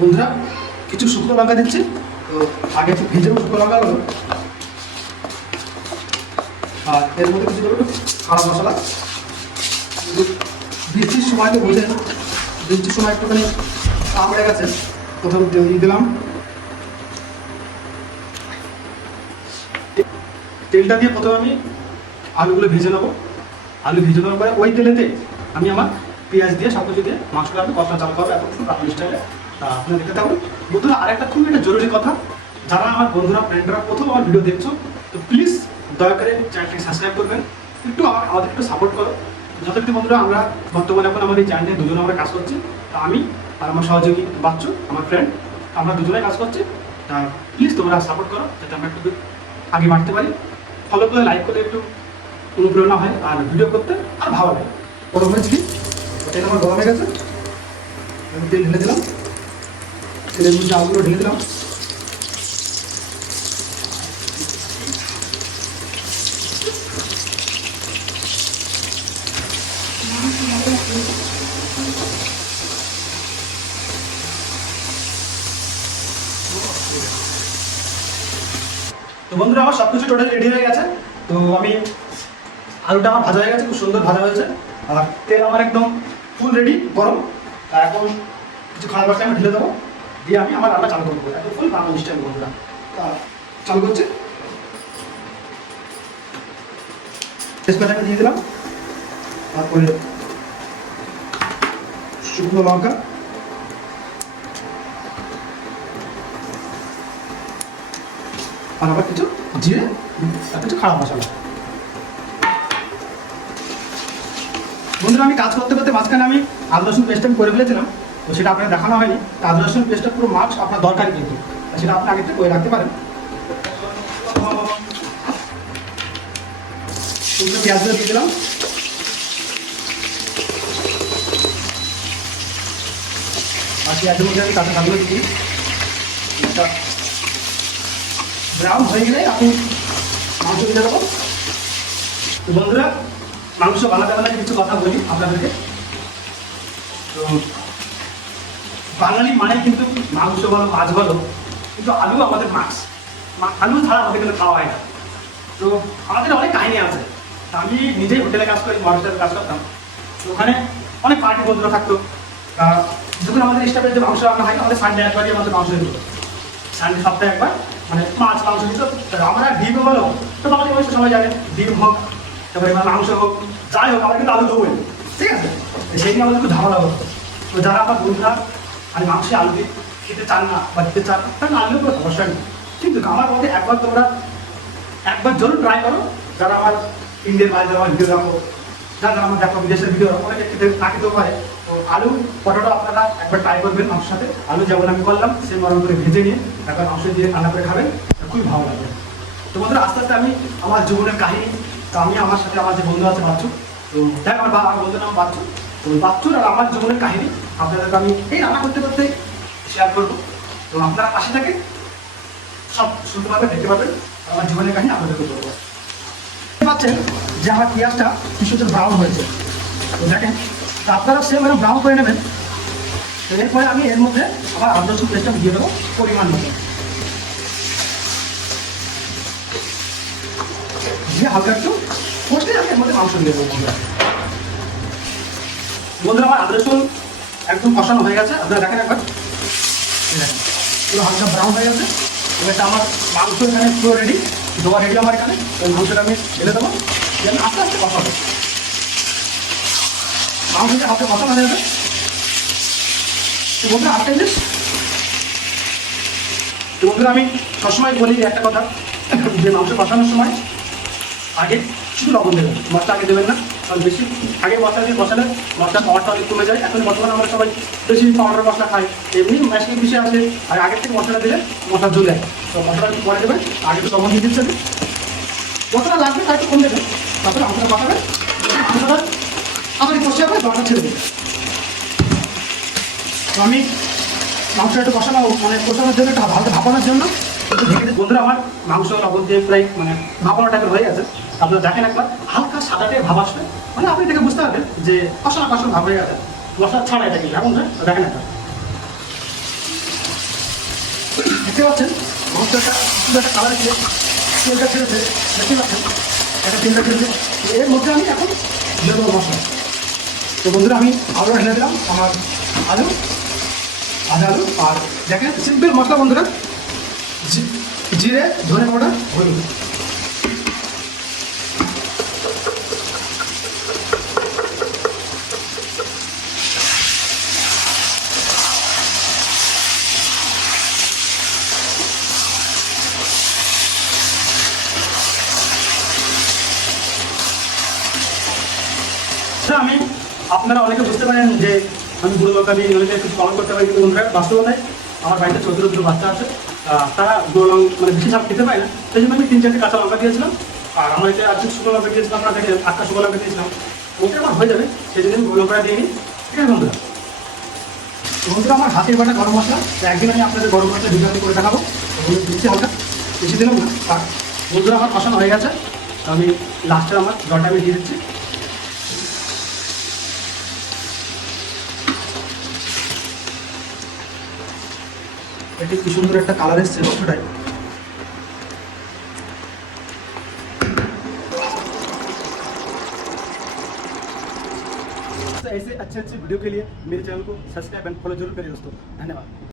বন্ধুরা, কিছু শুকনো লঙ্কা দিচ্ছি। তো আগে একটু ভেজে শুকনো হলো আর এর মধ্যে কিছু দেবো? খারাপ মশলা। বৃষ্টির সময় তো বোঝেন বৃষ্টির সময় একটুখানি কামড়ে গেছে। প্রথম দিলাম। তেলটা দিয়ে প্রথমে আমি আলুগুলো ভেজে নেব। আলু ভেজে নেওয়ার পরে ওই তেলেতে আমি আমার পেঁয়াজ দিয়ে সব কিছু দিয়ে মাংসটা আমি কষা চাল করব, এখন রান্নার স্টাইলে। আপনারা দেখতে থাকুন। বন্ধুরা, আরেকটা খুবই একটা জরুরি কথা, যারা আমার বন্ধুরা ফ্রেন্ডরা প্রথম আমার ভিডিও দেখছ, তো প্লিজ দয়া করে চ্যানেলটি সাবস্ক্রাইব করবেন। একটু আমাদের একটু সাপোর্ট করো। যথার্থ বন্ধুরা, আমরা বর্তমানে এখন আমার এই চ্যানেলে দুজনে আমরা কাজ করছি। তা আমি আর আমার সহযোগী বাচ্চু, আমার ফ্রেন্ড আমরা দুজনে কাজ করছি। তা প্লিজ তোমরা সাপোর্ট করো, যাতে আমরা একটু আগে বাড়তে পারি। ফলো করে লাইক করে একটু অনুপ্রেরণা হয়, আর ভিডিও করতে আর ভালো লাগে। গরম হয়েছে কি তেল আমার গরম হয়ে গেছে। আমি তেল ঢেলে দিলাম। তেলের মধ্যে আলুগুলো ঢেলে দিলাম। তো বন্ধুরা, আমার সব কিছু টোটালি রেডি হয়ে গেছে। তো আমি আলুটা আমার ভাজা হয়ে গেছে, খুব সুন্দর ভাজা হয়েছে। আর তেল আমার একদম ফুল রেডি গরম। আর এখন কিছু খাবার বাসা আমি ঢেলে দেবো। দিয়ে আমি আমার রান্না চালু করব রান্না স্টাইল বন্ধুরা তা চালু করছে। দিয়ে দিলাম। তারপরে শুকনো লঙ্কা। আর আবার কিছু জিরে, আর কিছু খারাপ মশলা। বন্ধুরা, আমি কাজ করতে করতে মাঝখানে আমি আদা রসুন পেস্ট আমি করে ফেলেছিলাম। তো সেটা আপনাকে দেখানো হয়নি। আদা রসুন পেস্টটা পুরো মাছ আপনার দরকারি কিন্তু। সেটা আপনি আগে থেকে করে রাখতে পারেন। শুকনো দিয়ে দিলাম। আর মধ্যে আমি হয়ে গেলে আপনি বন্ধুরা, মাংস বানাতে বানাতে কিছু কথা বলি আপনাদেরকে। তো বাঙালি মানে কিন্তু মাংস বলো, মাছ বলো, কিন্তু আলু আমাদের মাছ। আলু ছাড়া আমাদের কিন্তু খাওয়া হয় না। তো আমাদের অনেক কাহিনী আছে। আমি নিজেই হোটেলে কাজ করি মহারাষ্ট্রের কাজ করতাম। ওখানে অনেক পার্টি বন্ধুরা থাকতো। যখন আমাদের স্টাফের যে মাংস রান্না হয়, আমাদের সানডে একবারই আমাদের মাংস দিত। সানডে সপ্তাহে একবার মানে মাছ, মাংস দিত। আমরা ডিম বলো, তো বাঙালি অবশ্য সবাই জানে, ডিম হোক, তারপরে মাংস হোক, যাই হোক, আমরা কিন্তু আলু দেবোই। ঠিক আছে? সেই দিন আমাদের একটু ঝামেলা হতো। তো যারা আমার বন্ধুরা আমি মাংসে আলু খেতে চান না বা দিতে চান না তাহলে আলু কোনো সমস্যা নেই। কিন্তু আমার মতে একবার তোমরা একবার জরুর ট্রাই করো, যারা আমার ইন্ডিয়ার বাইরে আমার ভিডিও রাখো যারা আমার দেখো বিদেশের ভিডিও রাখো অনেকে খেতে না খেতেও পারে। তো আলু পটোটা আপনারা একবার ট্রাই করবেন মাংসের সাথে। আলু যেমন আমি করলাম সে গরম করে ভেজে নিয়ে একবার মাংস দিয়ে রান্না করে খাবেন খুবই ভালো লাগবে তো বন্ধুরা, আস্তে আস্তে আমি আমার জীবনের কাহিনী, তো আমি আমার সাথে আমার যে বন্ধু আছে বাচ্চু, তো দেখ আমার আমার বন্ধুর নাম বাচ্চু। তো ওই বাচ্চুর আর আমার জীবনের কাহিনী, আপনাদেরকে আমি এই রান্না করতে করতে শেয়ার করব। তো আপনারা পাশে থাকে সব শুনতে পারবেন দেখতে পারবেন আমার জীবনের কাহিনী আপনাদেরকে বলব। পাচ্ছেন যে আমার পেঁয়াজটা কিছুটা ব্রাউন হয়েছে। তো দেখেন, তো আপনারা সেম এরকম ব্রাউন করে নেবেন। তো এরপরে আমি এর মধ্যে আবার আদা রসুন পেস্টটা দিয়ে দেবো, পরিমাণ মতো। দিয়ে হালকা একটু কষলে আমি এর মধ্যে মাংস দিয়ে দেবো। বন্ধুরা, আমার আদা একদম কষানো হয়ে গেছে। আপনারা দেখেন একবার। দেখেন, পুরো হালকা ব্রাউন হয়ে গেছে। এবার আমার মাংস এখানে পুরো রেডি দেওয়া রেডি আমার এখানে। ওই মাংসটা আমি ঢেলে দেবো। আমি আস্তে আস্তে কষাবো মাংসটা হাতে কষানো হয়ে যাবে তো বন্ধুরা আটটা জিনিস তো বন্ধুরা, আমি সবসময় বলি একটা কথা। যে মাংস কষানোর সময় আগে শুধু লবণ দেবেন। মাছটা আগে দেবেন না। বেশি। আগে মশলা দিয়ে বসালে মশলার পাওয়ারটা অনেক কমে যায়। এখন বর্তমানে আমরা সবাই বেশি পাউডার মশলা খাই। এমনি ম্যাশিং বেশি আছে আর আগের থেকে মশলা দিলে মশলা জ্বলে তো মশলা পরে দেবেন আগে তো লবণ দিয়ে দিচ্ছেন যতটা লাগবে তার একটু কম দেবেন তারপরে মাংসটা পাঠাবেন মাংসটা আবার কষে যাবে দরকার ছেড়ে দেবেন তো আমি মাংসটা একটু কষানো মানে কষানোর জন্য একটু ভালো ভাপানোর জন্য। বন্ধুরা, আমার মাংস লবণ দিয়ে প্রায় মানে ভাপানো টাইপের হয়ে গেছে। আপনারা দেখেন একবার, হালকা সাদাটে ভাব আসবে। মানে আপনি দেখে বুঝতে পারবেন যে কষানো কষানো ভাব হয়ে গেছে। মশলা ছাড়া এটা কি? এখন দেখেন একটা দেখতে পাচ্ছেন? মশলাটা কালার ছিল তেলটা ছেড়েছে। দেখতে পাচ্ছেন? একটা তেলটা ছেড়েছে। এর মধ্যে আমি এখন দিয়ে দেবো মশলা। তো বন্ধুরা, আমি আলু ঢেলে দিলাম, আমার আলু, আদা আলু, আর দেখেন সিম্পল মশলা বন্ধুরা। জিরে, ধনে পাউডার, হলুদ আচ্ছা, আমি আপনারা অনেকে বুঝতে পারেন যে আমি বুড়ো লোক, আমি অনেকে একটু পালন করতে পারি, কিন্তু বন্ধুরা, বাস্তবতায় আমার বাড়িতে চোদ্দ দুটো বাচ্চা আছে। তারা বুড়ো মানে বেশি সাপ খেতে পায় না। সেই জন্য আমি তিন চারটে কাঁচা লঙ্কা দিয়েছিলাম। আর আমার এটা আজকে শুকনো লঙ্কা দিয়েছিলাম, আপনার দেখে আটটা শুকনো লঙ্কা দিয়েছিলাম। ওটা আমার হয়ে যাবে, সেই জন্য আমি বুড়ো লঙ্কা দিয়ে নিই ঠিক আছে বন্ধুরা? বন্ধুরা, আমার হাতের বাটা গরম মশলা একদিন আমি আপনাদের গরম মশলা বিজ্ঞাপন করে দেখাবো। দিচ্ছি হালকা, বেশি দিলাম না। বন্ধুরা, আমার কষানো হয়ে গেছে। আমি লাস্টে আমার জলটা আমি দিয়ে দিচ্ছি। এটি কি সুন্দর একটা কালার এসছে রক্তটাই तो ऐसे अच्छे अच्छे वीडियो के लिए मेरे चैनल को सब्सक्राइब एंड फॉलो जरूर करिए दोस्तों धन्यवाद